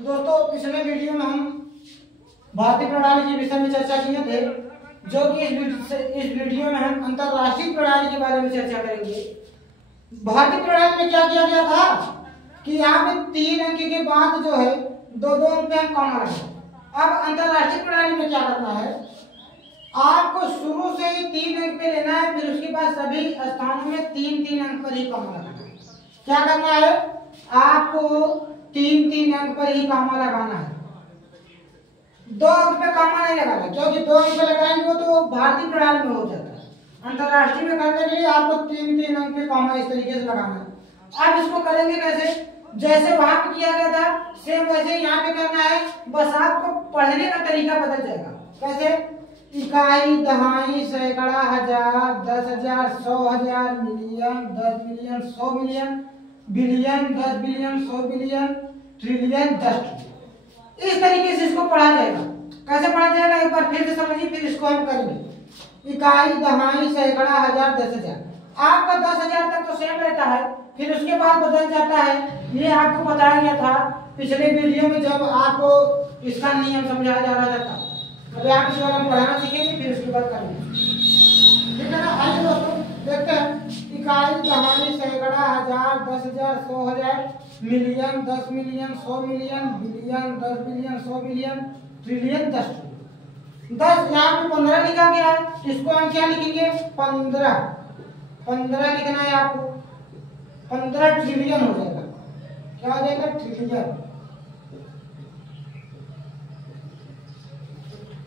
दोस्तों पिछले वीडियो में हम भारतीय प्रणाली के विषय में चर्चा किए थे, जो कि इस वीडियो में हम अंतरराष्ट्रीय प्रणाली के बारे में चर्चा करेंगे। भारतीय प्रणाली में क्या किया गया था कि यहाँ पे 3 अंक के बाद जो है दो अंक पे हम कॉमा रहे। अब अंतरराष्ट्रीय प्रणाली में क्या करना है, आपको शुरू से ही 3 अंक पे लेना है, फिर उसके बाद सभी स्थानों में 3 अंक पर ही कॉमा लगाना है। क्या करना है, आपको 3 अंक पर ही कॉमा लगाना है। 2 अंक पे कॉमा नहीं लगाना, क्योंकि 2 अंक पे लगाएंगे तो भारतीय प्रणाली में हो जाता है। अंतरराष्ट्रीय में करने के लिए आपको 3 अंक पे कॉमा इस तरीके से लगाना है। अब इसको करेंगे कैसे, जैसे वहां पे किया गया था सेम वैसे यहाँ पे करना है, बस आपको पढ़ने का तरीका बदल जाएगा। कैसे, इकाई, दहाई, सैकड़ा, हजार, 10,000, 100,000, million, 10 million, 100 million, billion, 10 billion, 100 billion, trillion, 10 trillion. इस तरीके से इसको पढ़ा जाएगा। कैसे पढ़ा जाएगा एक बार फिर से समझिए, फिर इसको हम करेंगे। इकाई, दहाई, सैकड़ा, हजार, 10,000। आपका 10,000 तक तो सेम रहता है, फिर उसके बाद बदल जाता है। ये आपको बताया गया था पिछले वीडियो में, जब आपको इसका नियम समझाया जा रहा था। अभी आप इसको हम पढ़ाना सीखेंगे, फिर उसके बाद करेंगे, ठीक है ना। आइए दोस्तों देखते हैं। इकाई, दहाई, सैकड़ा, हजार, 10,000, 100,000, million, 10 million, 100 million, billion, 10 billion, 100 billion, trillion, 10 trillion. 10 यहाँ पे 15 लिखा गया है, इसको हम क्या लिखेंगे, 15 लिखना है आपको। 15 ट्रिलियन हो जाएगा। क्या हो जाएगा, ट्रिलियन।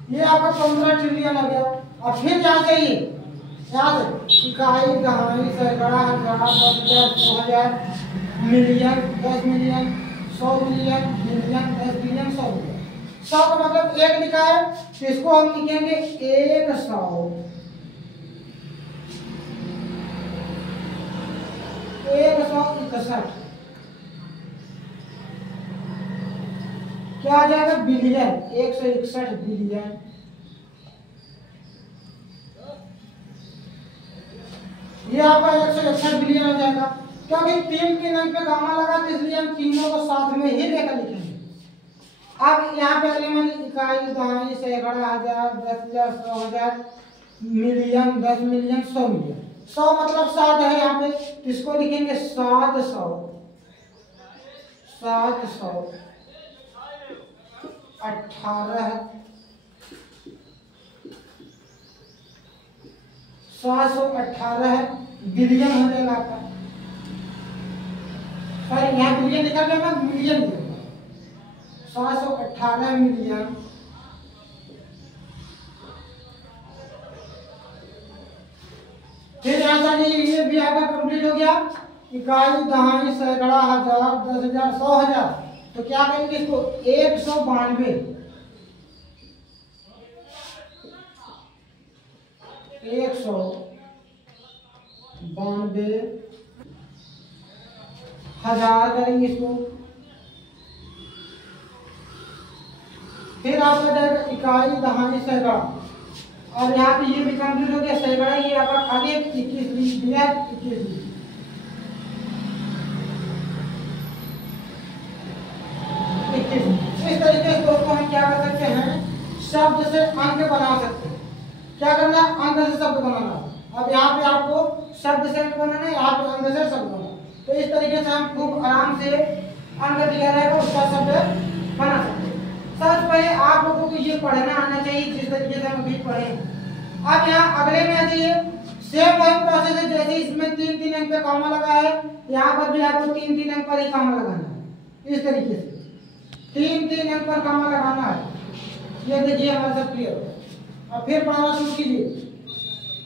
ये आपका 15 ट्रिलियन हो गया। और फिर यहाँ से यहाँ से इकाई, दहाई, सैकड़ा, हजार, 10,000, 100,000, million, 10 million, 100 million, billion, 10 billion, 100 billion. 100 का मतलब 1 लिखा है, तो इसको हम लिखेंगे 100। 161। क्या आ जाएगा, बिलियन, 161 बिलियन। ये आपका 161 बिलियन हो जाएगा। क्योंकि 3 अंक पे कॉमा लगा, तो इसलिए हम तीनों को साथ में ही लेकर लिखेंगे। अब यहाँ पे अगले में इकाई, दहाई, सैकड़ा, हजार, 10,000, 100,000, मिलियन, 10 मिलियन, 100 मिलियन। 100 मतलब 7 है यहाँ पे, इसको लिखेंगे 700। 718 718 बिलियन हो जाएगा आपका। सॉरी, यहाँ बिलियन लिखा गया ना, मिलियन लिखा। 718 मिलियन। फिर यहाँ ये भी आपका कंप्लीट हो गया। इकाई, दहाई, सैकड़ा, हजार, 10,000, 100,000। तो क्या करेंगे इसको, 192। 192 हजार करेंगे इसको। फिर आपका जाएगा इकाई, दहाई, सैकड़ा, और यहाँ पे ये भी कंप्लीट हो गया। सैकड़ा ये आपका खाली 21 लिख दिया, 21 लिख। इस तरीके से दोस्तों हम क्या कर सकते हैं, शब्द से अंक बना सकते हैं। क्या करना है, अंक से शब्द बनाना। अब यहाँ पे आपको शब्द से अंक बनाना है, यहाँ पे अंक से शब्द बनाना। तो इस तरीके से हम खूब आराम से अंक दिया रहेगा उसका शब्द बना सकते हैं। सबसे पहले आप लोगों को ये पढ़ना आना चाहिए, जिस तरीके से हम अभी पढ़े। अब यहाँ अगले में आ जाइए, सेम वही प्रोसेस है जैसे इसमें 3 अंक पे कॉमा लगा है, यहाँ पर भी आपको 3 अंक पर ही कॉमा लगाना है। इस तरीके से 3 अंक पर कॉमा लगाना है। ये देखिए हमारे सब क्लियर हो। अब फिर पढ़ना शुरू कीजिए।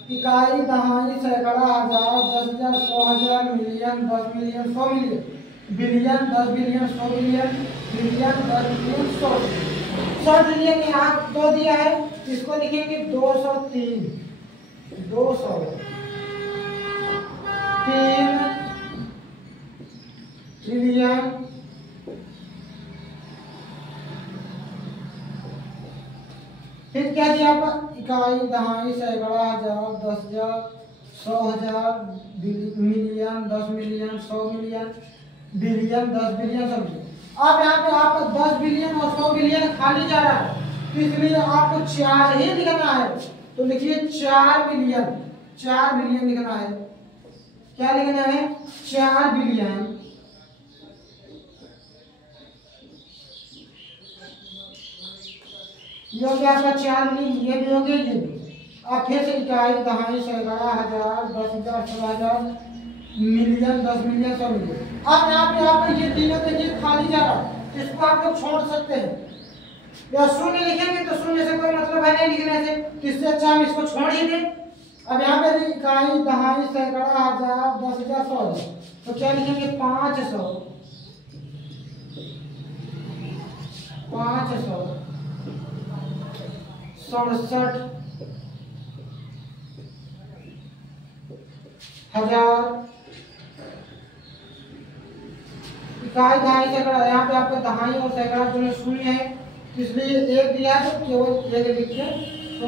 इकाई, दहाई, सैकड़ा, हजार, 10,000, 100,000, million, 10 million, 100 million, billion, 10 billion, 100 billion, trillion, 10 billion, 100 trillion. यहाँ 2 दिया है, इसको लिखेंगे 203। 203 ट्रिलियन। फिर क्या दिया आपका, इकाई, दहाई, सैकड़ा, हजार, 10,000, 100,000, million, 10 million, 100 million, billion, 10 billion, 100 billion. अब यहाँ पे आपको 10 बिलियन और 100 बिलियन खाली जा रहा है, तो इसलिए आपको 4 ही लिखना है। तो लिखिए 4 बिलियन, 4 बिलियन लिखना है। क्या लिखना है? 4 बिलियन। ये हो गया आपका 4 बिलियन, ये भी हो गया, ये भी। अब फिर से इकाई, दहाई, सैकड़ा, हजार, 10,000, 100,000, मिलियन, 10 मिलियन, 100 मिलियन। अब यहाँ पे आपको ये तीनों देखिए खाली जा रहा है, इसको आप लोग छोड़ सकते हैं, या शून्य लिखेंगे तो शून्य से कोई मतलब है नहीं लिखने से, तो इससे अच्छा हम इसको छोड़ ही दें। अब यहाँ पे इकाई, दहाई, सैकड़ा, हजार, 10,000, 100,000, तो क्या लिखेंगे? 500, 67,000, इकाई, दहाई, सैकड़ा। यहाँ पे आपका दहाई और सैकड़ा दोनों शून्य है, इसलिए एक दिया है तो केवल एक लिखिए। तो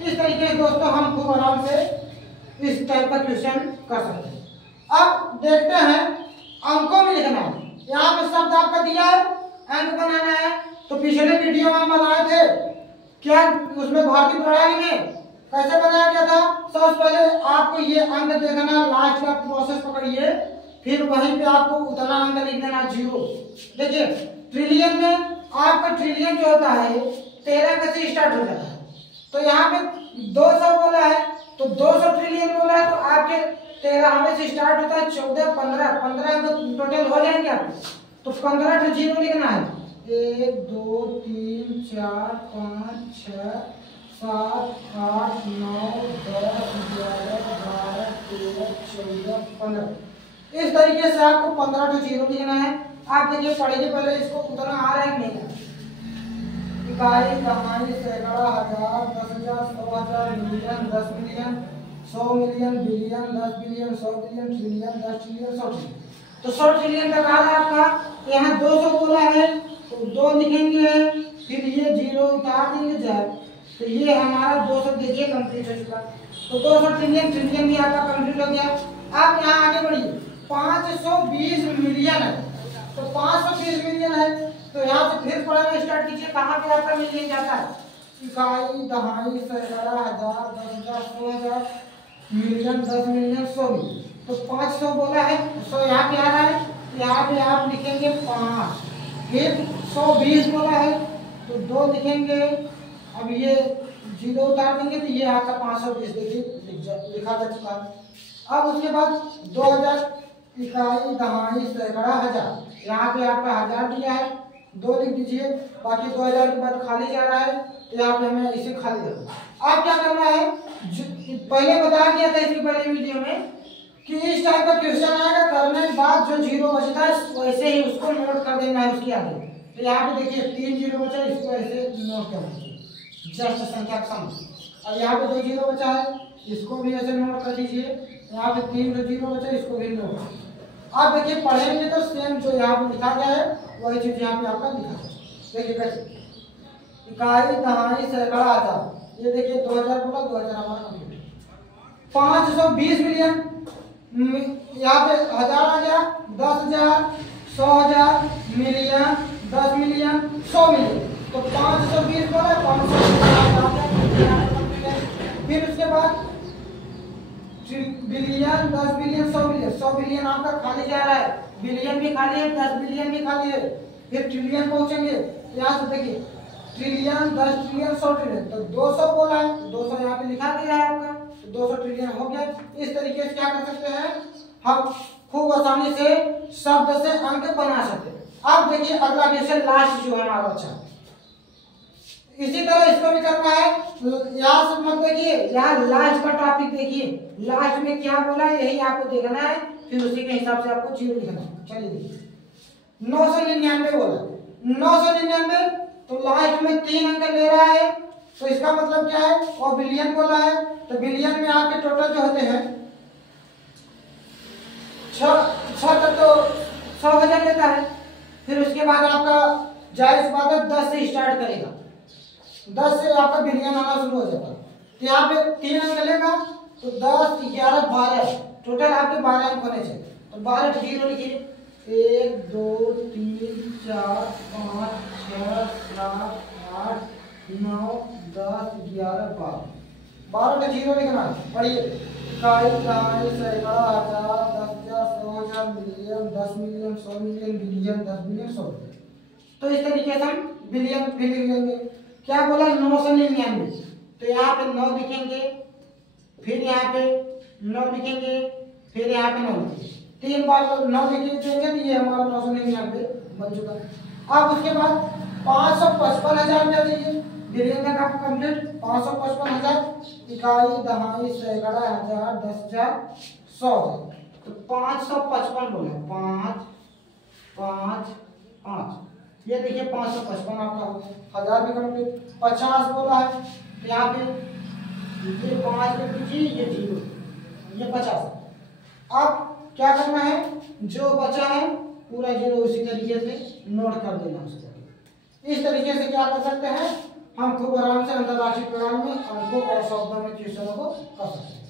इस तरीके से दोस्तों हम खूब आराम से इस टाइप का क्वेश्चन कर सकते हैं। अब देखते हैं अंकों में लिखना है। यहाँ पे शब्द आपका दिया है, अंक बनाना है। तो पिछले वीडियो में हम बनाए थे, क्या उसमें भारतीय प्रणाली में कैसे बनाया गया था? सबसे पहले आपको ये अंक देखना, लास्ट का प्रोसेस पकड़िए, फिर वहीं पे आपको उतना अंक लिख देना, 0। देखिए ट्रिलियन में आपका ट्रिलियन जो होता है 13 से स्टार्ट हो जाता है। तो यहाँ पे 200 बोला है, तो 200 ट्रिलियन बोला है, तो आपके 13 से स्टार्ट होता है, 14, 15 अंक टोटल हो जाएंगे आपके। तो 15 तो 0 लिखना है। 1 2 3 4 5 6 7 8 9 10 11 12 13 14 15। इस तरीके से आपको 15 तो 0 लिखना है। आप देखिए पढ़िए पहले इसको, उतना आ रहा है नहीं? इकाई, दहाई, सैकड़ा, हजार, 10,000, 100,000, million, 10 million, 100 million, billion, 10 billion, 100 billion, trillion, 10 trillion, 100 trillion. तो 100 ट्रिलियन तक आ रहा है आपका। यहाँ 200 बोला है तो 2 लिखेंगे, फिर ये 0 उतार देंगे जाए, तो ये हमारा 200 देखिए कंप्लीट हो चुका। तो 200 ट्रिलियन, ट्रिलियन भी आपका कंप्लीट हो गया। आप यहाँ आगे बढ़िए, 520 मिलियन है, तो 520 मिलियन है, तो यहाँ से फिर पढ़ना स्टार्ट कीजिए। कहाँ पे आपका मिलियन जाता है? इकाई, दहाई, सैकड़ा, हजार, 10,000, 100,000, मिलियन, 10 मिलियन, 100 मिलियन। तो 500 बोला है, 100 यहाँ पे आ रहा है, यहाँ पे आप लिखेंगे 5। फिर 120 बोला है तो 2 लिखेंगे, अब ये 0 उतार देंगे, तो ये आपका 520 देखिए लिखा जा चुका है। अब उसके बाद 2000, इकाई, दहाई, सैकड़ा, हजार, यहाँ पे आपका 1000 दिया है, 2 लिख दीजिए। बाकी 2000 के बाद खाली जा रहा है, तो यहाँ पे हमें इसे खाली रखना। आप क्या करना है, पहले बता दिया था इसकी पहले वीडियो में कि इस टाइप का क्वेश्चन आएगा, करने के बाद जो 0 बचता है वैसे ही उसको नोट कर देना है उसके आगे। तो यहाँ पे देखिए 3 0 बचा, इसको ऐसे नोट कर दीजिए, जस्ट संख्या सम। अब यहाँ पे 2 0 बचा है, इसको भी ऐसे नोट कर दीजिए। यहाँ पे 3 0 बचा, इसको भी नोट। आप देखिए पढ़ेंगे तो सेम जो यहाँ पे लिखा गया है वही चीज यहाँ पे आपका लिखा है। देखिए कैसे, इकाई, दहाई, सैकड़ा, हजार, ये देखिए 2000 बोला, 2000 हमारा कंप्लीट। 520 मिलियन, यहाँ पे 1000 आ गया, 10,000, 100,000, मिलियन, 10 मिलियन, 100 मिलियन। तो 520 बोला, 500। फिर उसके बाद बिलियन, 10 बिलियन, 100 बिलियन। 100 बिलियन आपका खाली जा रहा है, बिलियन भी खाली है, 10 बिलियन भी खाली है। फिर ट्रिलियन पहुंचेंगे, यहाँ से देखिए ट्रिलियन, 10 ट्रिलियन, 100 ट्रिलियन। तो 200 बोला है, 200 यहाँ पे लिखा गया है आपका, तो 200 ट्रिलियन हो गया। इस तरीके से क्या कर सकते हैं हम, खूब आसानी से शब्द से अंक बना सकते हैं। अब देखिए अगला क्वेश्चन लास्ट जो है हमारा बच्चा, इसी तरह इसको भी करना है। यहाँ से मत देखिए, यहाँ लास्ट का टॉपिक देखिए, लास्ट में क्या बोला है यही आपको देखना है, फिर उसी के हिसाब से आपको 0 लिखना है। चलिए देखिए 999 बोला, 999, तो लास्ट में 3 अंक ले रहा है, तो इसका मतलब क्या है, और बिलियन बोला है, तो बिलियन में आपके टोटल जो होते हैं 6 तक तो 100,000 लेता है। फिर उसके बाद आपका जायज बात है 10 से स्टार्ट करेगा, 10 से आपका बिलियन आना शुरू हो जाता है। तो यहाँ पे 3 अंक लेगा, तो 10, 11, 12, टोटल आपके 12 अंक होने चाहिए। तो 12 0 लिखिए, 1 2 3 4 5 6 7 8 9 10 11 12 का जीरो लिखना है। पढ़िए इकाई दहाई सैकड़ा हजार 10,000 100,000 million 10 million 100 million billion 10 billion 100 billion. तो इस तरीके से हम बिलियन भी लिख लेंगे। क्या बोला 999, तो यहाँ पे 9 लिखेंगे, फिर यहाँ पे 9 लिखेंगे, फिर यहाँ पे 9 लिखेंगे, 3 बार 9 लिख देंगे तो ये हमारा 999 बन चुका। अब उसके बाद 555,000 रुपया दीजिए, बिलियन का काम कंप्लीट। 555,000 इकाई दहाई सैकड़ा हजार 10,000 100,000, तो 555 बोले 5 5 5, ये देखिए 555 आपका हो गया। हजार भी कंप्लीट। 50 बोला है तो यहाँ पे ये 5 में कीजिए, ये 0, ये 50। अब क्या करना है, जो बचा है पूरा 0 उसी तरीके से नोट कर देना उसको। इस तरीके से क्या कर सकते हैं हम, खूब आराम से अंतरराष्ट्रीय प्रणाली में अंकों और शब्दों में क्वेश्चनों को कर सकते हैं।